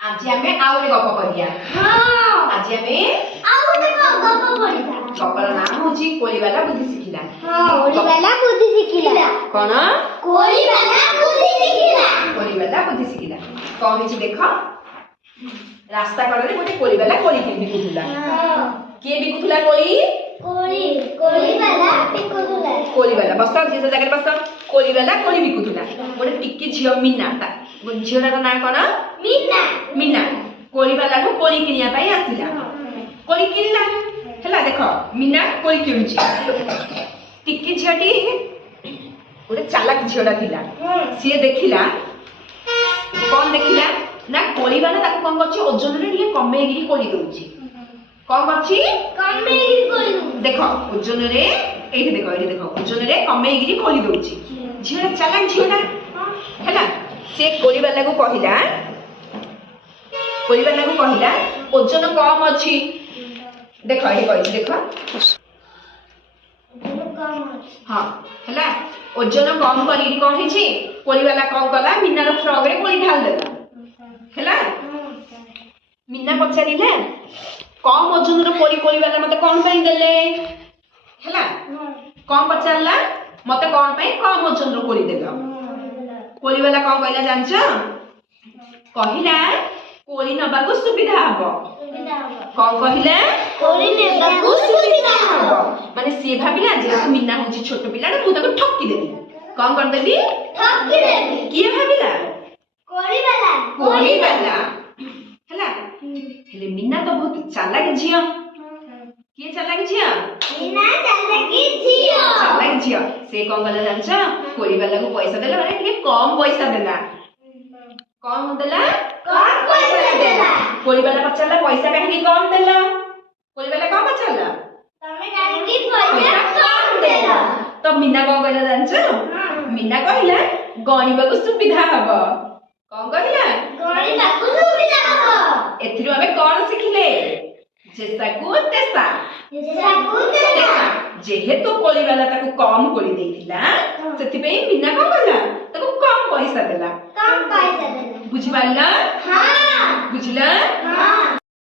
आज आमे आउ रे गप करिया। हां आज आमे आउ रे गप करिया। गपर नाम होची कोली वाला बुद्धि सिखिला। हां कोली वाला बुद्धि सिखिला। कोन? कोली वाला बुद्धि सिखिला। कोली वाला बुद्धि सिखिला। कोन होची देखो रास्ता कड़े गोटे कोली वाला कोली के बिकुथुला। हां के बिकुथुला कोली? कोली वाला बिकुथुला। कोली वाला बस जे जगह बस कोली वाला कोली बिकुथुला। गोटे टिक्की झियो मीना ता झियोटा ना कोन? मीना। मीना कोली वाला को कोली किनिया पाई आसिला। कोली किनिला हला देखो मीना कोली किनुची। टिक्की झियोटी गोटे चालाक झियोटा थिला। से देखिला कोन देखिला ना कोली वाला ताको कोन करछि ओजन रे टिके कमे गिरी कोली दउची। कोन करछि कमे गिरी कोली देखो ओजन रे एठी देखो ओजन रे कमे गिरी कोली दउची। झियोटा चालाक झियोटा हला से कोली वाला को कहिला ओजन कम अछि देखो हे कहि देखो हां हला ओजन कम करी कोन हिची कोली वाला कोन कला मीना रो फ्रॉग रे कोली ढाल देला हला मीना पछारिले कम ओजन रो कोली कोली वाला मते कोन पई देले हला कम पछारला मते कोन पई कम ओजन रो कोली देला कोली वाला कोन कहला जानछ कहिला कोली नबा को सुविधा हबो कोन कहिला कोली नेबा को सुविधा हबो माने से भाबिला जे मीना होची छोट पिला मु ताको ठक्की देबी कोन कर देबी ठक्की देबी किए भाबिला कोली वाला हला हेले मीना तो बहुत चालाक झियो किए चालाक झियो मीना चालाक झियो से कोन गला जानछ कोली वाला को पैसा देला माने टिके कम पैसा देला कम देला कोली वाला पचाला पैसा काहे कम देला कोली वाला कम पचाला तमे काहे पैसा कम देला तो मीना को कहला जानछ मीना कहला गणिबा को सुविधा हबो कोन कहला गणिबा को सुविधा हबो एथिरो हमें कोन सिखिले जेसा को तेसा जेहेतु कोली वाला ताको कम कोली देथिला सेति पे मीना को कहला ताको कम पैसा देला बुझि पाइला बुझिला हां बुझिला हां